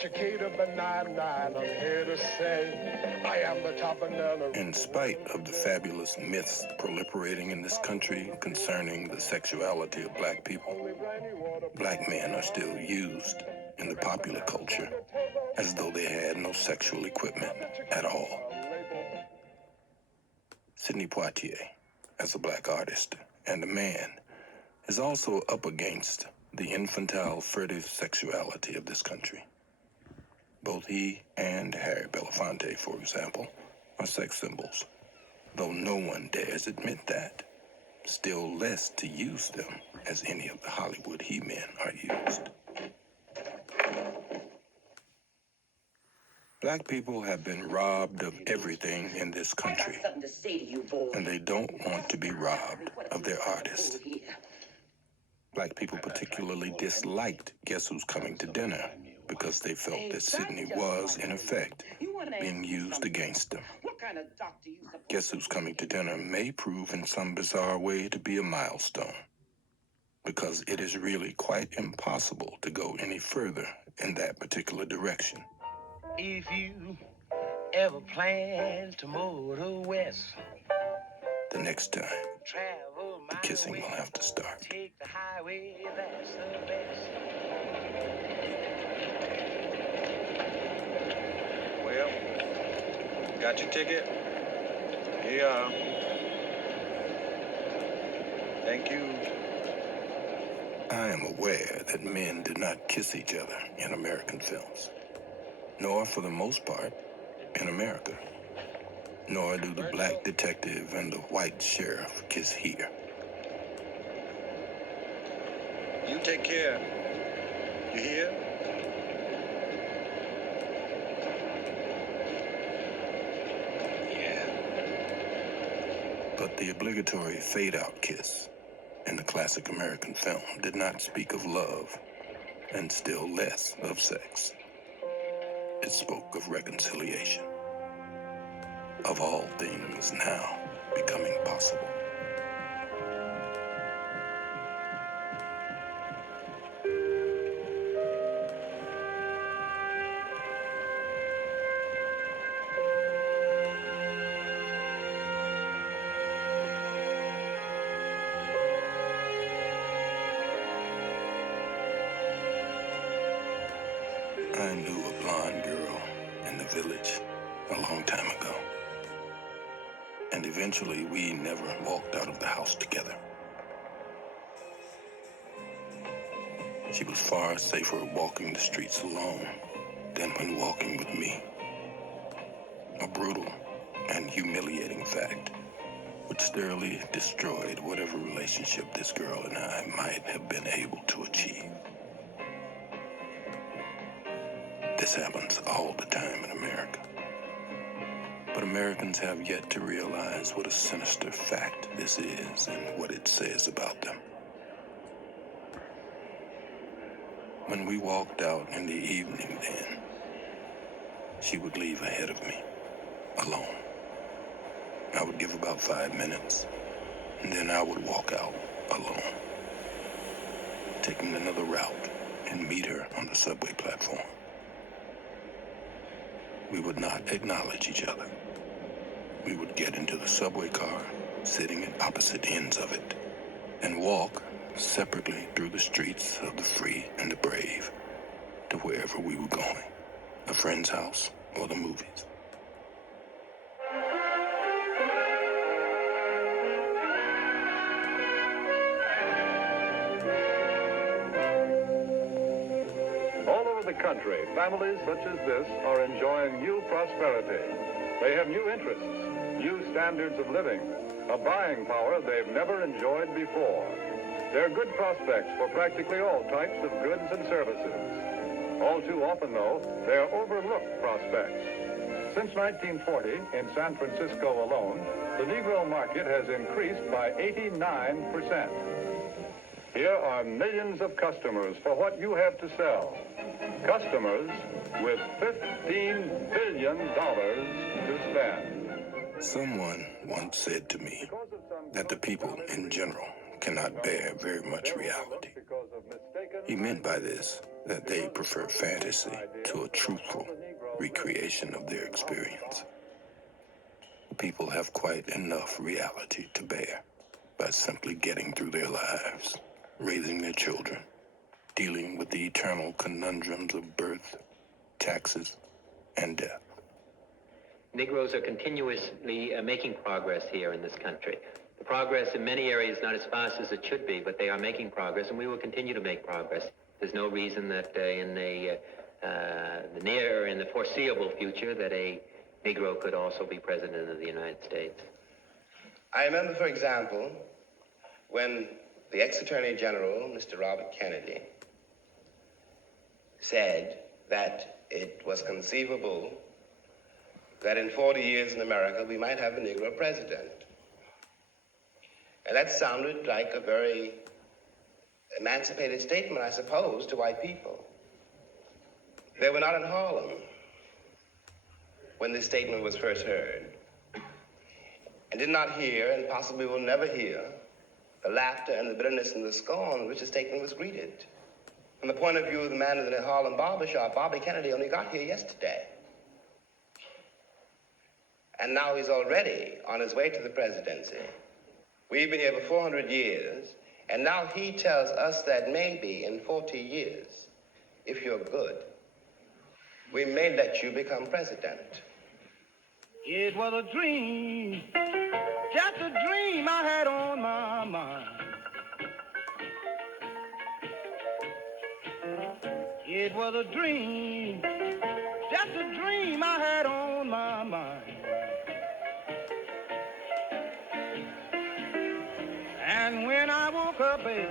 Chiquita Banana, I'm here to say I am the top banana. In spite of the fabulous myths proliferating in this country concerning the sexuality of black people, black men are still used in the popular culture as though they had no sexual equipment at all. Sidney Poitier, as a black artist and a man, is also up against the infantile, furtive sexuality of this country. Both he and Harry Belafonte, for example, are sex symbols, though no one dares admit that, still less to use them as any of the Hollywood he-men are used. Black people have been robbed of everything in this country, and they don't want to be robbed of their artists. Black people particularly disliked Guess Who's Coming to Dinner because they felt that Sidney was, in effect, being used against them. Guess Who's Coming to Dinner may prove in some bizarre way to be a milestone, because it is really quite impossible to go any further in that particular direction. If you ever plan to motor west, the next time, travel the kissing will have to start. Take the highway, that's the best. Well, got your ticket? Yeah. Thank you. I am aware that men do not kiss each other in American films, nor for the most part in America, nor do the black detective and the white sheriff kiss here. You take care. You hear? Yeah. But the obligatory fade-out kiss in the classic American film did not speak of love, and still less of sex. It spoke of reconciliation, of all things now becoming possible. I knew a blonde girl in the village a long time ago. And eventually we never walked out of the house together. She was far safer walking the streets alone than when walking with me. A brutal and humiliating fact, which thoroughly destroyed whatever relationship this girl and I might have been able to achieve. This happens all the time in America. But Americans have yet to realize what a sinister fact this is and what it says about them. When we walked out in the evening then, she would leave ahead of me, alone. I would give about 5 minutes, and then I would walk out alone, taking another route and meet her on the subway platform. We would not acknowledge each other. We would get into the subway car, sitting at opposite ends of it, and walk separately through the streets of the free and the brave to wherever we were going, a friend's house or the movies. All over the country, families such as this are enjoying new prosperity. They have new interests, new standards of living, a buying power they've never enjoyed before. There are good prospects for practically all types of goods and services. All too often, though, they are overlooked prospects. Since 1940, in San Francisco alone, the Negro market has increased by 89%. Here are millions of customers for what you have to sell. Customers with $15 billion to spend. Someone once said to me that the people in general cannot bear very much reality. He meant by this that they prefer fantasy to a truthful recreation of their experience. People have quite enough reality to bear by simply getting through their lives, raising their children, dealing with the eternal conundrums of birth, taxes, and death. Negroes are continuously making progress here in this country. The progress in many areas not as fast as it should be, but they are making progress, and we will continue to make progress. There's no reason that in the near and the foreseeable future that a Negro could also be president of the United States. I remember, for example, when the ex-Attorney General, Mr. Robert Kennedy, said that it was conceivable that in 40 years in America we might have a Negro president. And that sounded like a very emancipated statement, I suppose, to white people. They were not in Harlem when this statement was first heard, and did not hear, and possibly will never hear, the laughter and the bitterness and the scorn with which the statement was greeted. From the point of view of the man in the Harlem barbershop, Bobby Kennedy only got here yesterday. And now he's already on his way to the presidency. We've been here for 400 years, and now he tells us that maybe in 40 years, if you're good, we may let you become president. It was a dream, just a dream I had on my mind. It was a dream, just a dream I had on my mind. And when I woke up, baby,